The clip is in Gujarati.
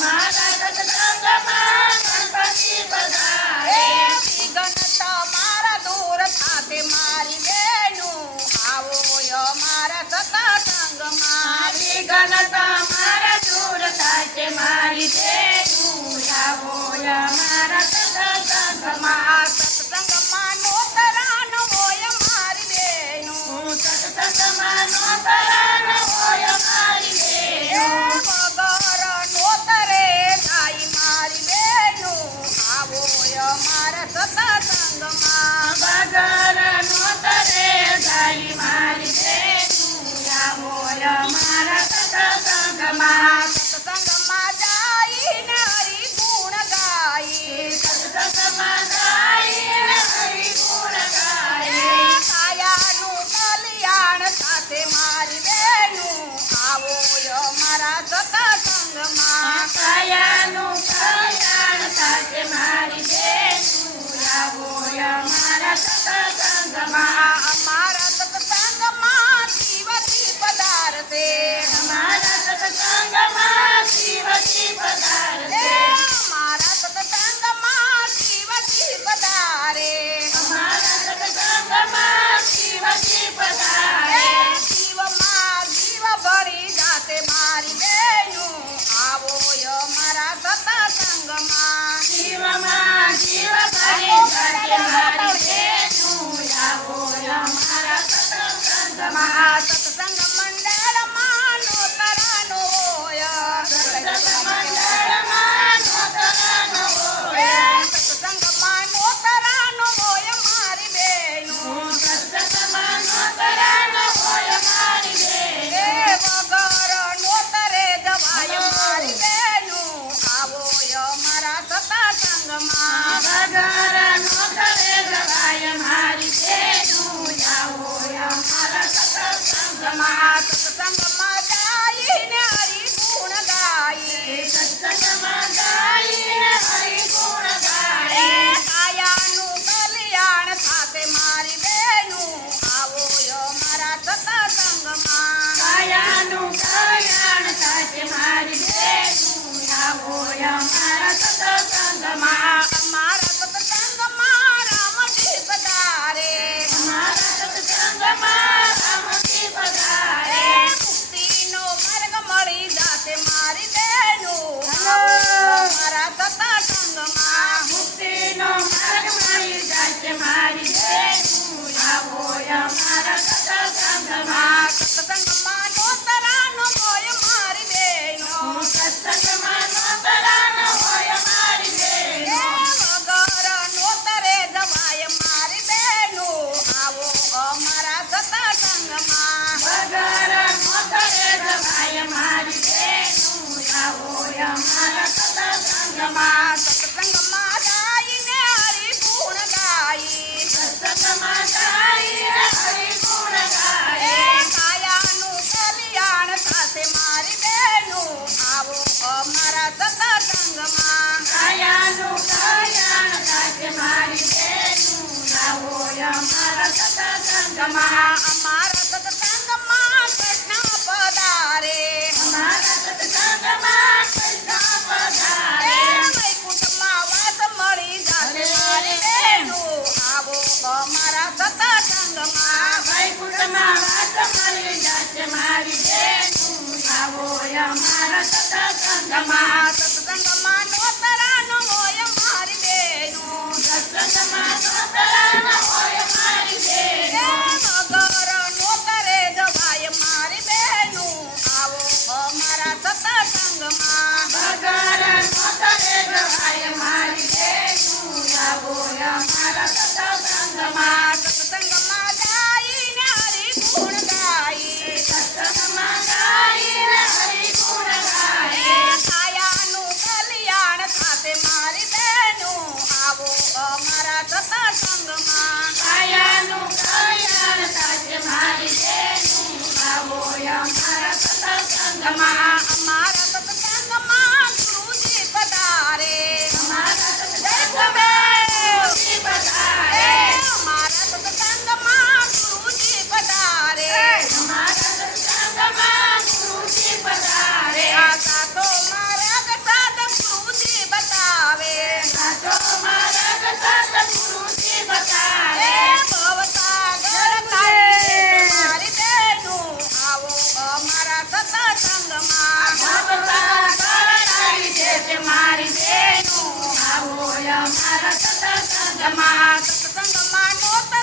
અમારા સત્સંગમાં ગણપતિ પધારે. વિઘ્ન તમારા દૂર થાતે મારી બહેનું આવો અમારા સત્સંગમાં. વિઘ્ન તમારા દૂર થાય છે મારી બહેનું આવો અમારા સત્સંગમાં. સત્સંગમાં નોતરાન હોય મારી બહેનું. સત્સંગમાં નોતરાન હોય મારી બહેનું. વગર નોતરે થાય મારી બહેનું આવો અમારા સત્સંગમાં. વગર નોતરે જાય મારી બહેનું આવો અમારા સત્સંગમાં. સત્સંગમાં જાઈને હરિ ગુણ ગાઈ. સત્સંગમાં ગાઈને હરિ ગુણ ગાય. કાયાનું કલ્યાણ સાથે મારી બહેનું આવો અમારા સત્સંગમાં. કાયાનું કલ્યાણ સાથે મારી બહેનું આવો અમારા સત્સંગમાં. અમારા સત્સંગમાં શિવજી પધારશે. અમારા સત્સંગમાં શિવજી પધારશે. અમારા સત્સંગમાં શિવજી પધારે. અમારા સત્સંગમાં શિવજી પધારે. જીવમાં જીવ ભરી જાતે મારી બહેનું આવો અમારા સત્સંગમાં. શિવમાં જીવ ભરી જાય મારી બહેનું આવો અમારા સત્સંગમાં. સત્સંગ મંડળમાં નોતરાનો હોય. સત્સંગ મંડળમાં નોતરાનો હોય. સત્સંગમાં નોતરાનો હોય મારી બહેનું. સત્સંગમાં નોતરાનો હોય મારી બહેનું. વગર નોતરે જવાય મારી બહેનું આવો અમારા સત્સંગમાં. વગર નોતરે જવાય મારી બહેનું આવો અમારા સત્સંગમાં. સત્સંગમાં જાઈને હરિ ગુણ ગાઈ. સત્સંગમાં ગાઈને હરિ ગુણ ગાય. કાયાનું કલ્યાણ સાથે મારી બહેનું આવો અમારા સત્સંગમાં. કાયાનું કલ્યાણ થાય મારી બહેનું આવો અમારા સત્સંગમાં. અમારા સત્સંગમાં રામજી પધારે. અમારા સત્સંગમાં રામજી પધારે. મુક્તિનો માર્ગ મળી જાશે મારી બહેનું આવો અમારા સત્સંગમાં. મુક્તિનો માર્ગ મળી જાય છે મારી બહેનું આવો અમારા સત્સંગમાં. સત્સંગમાં નોતરાનો હોય મારી બહેનું. સત્સંગમાં નોતરાનો હોય મારી બહેનું. વગર નોતરે જવાય મારી બહેનું આવો અમારા સત્સંગમાં. વગર નોતરે જવાય મારી બહેનું આવો અમારા સત્સંગમાં. સત્સંગમાં ગાઈને હરિ ગુણ ગાઈ. સત્સંગમાં ગાઈને હરિ ગુણ ગાય. કાયાનું કલ્યાણ સાથે મારી બહેનું આવો અમારા સત્સંગમાં. કાયાનું કલ્યાણ થાય મારી બહેનું આવો અમારા સત્સંગમાં. અમારા સત્સંગમાં કૃષ્ણ પધારે. અમારા સત્સંગમાં કૃષ્ણ પધારે. વૈકુંઠમાં વાસ મળી જાશે મારી બહેનું આવો અમારા સત્સંગમાં. વૈકુંઠમાં વાસ મળી જશે મારી બહેનું આવો અમારા સત્સંગમાં. સત્સંગમાં નોતરાનો હોય મારી બહેનું. સત્સંગમાં નોતરાનો હોય મારી બહેનું. વગર નોતરે જવાય મારી બહેનું આવો અમારા સત્સંગમાં. વગર નોતરે જવાય મારી બહેનું આવો અમારા સત્સંગમાં. સત્સંગમાં જાઈને હરિ ગુણ ગાઈ. સત્સંગમાં ગાઈને હરિ ગુણ ગાય. કાયાનું કલ્યાણ સાથે મારી બહેનું આવો અમારા સત્સંગમાં. કાયાનું કલ્યાણ થાય મારી બહેનું આવો અમારા સત્સંગમાં. અમારા સત્સંગમાં ગુરુજી પધારે. અમારા જય સત્સંગમાં ગુરુદેવ. પધારે. અમારા સત્સંગમાં ગુરુજી પધારે. અમારા સત્સંગમાં ગુરુજી પધારે. આ સાધો મહારાજ સાધુ તારે. ભવસાગર તારી મારી બહેનું આવો અમારા સત્સંગમાં ભવસાગર છે મારી બહેનો, આવો અમારા સત્સંગમાં. સત્સંગમાં નોતર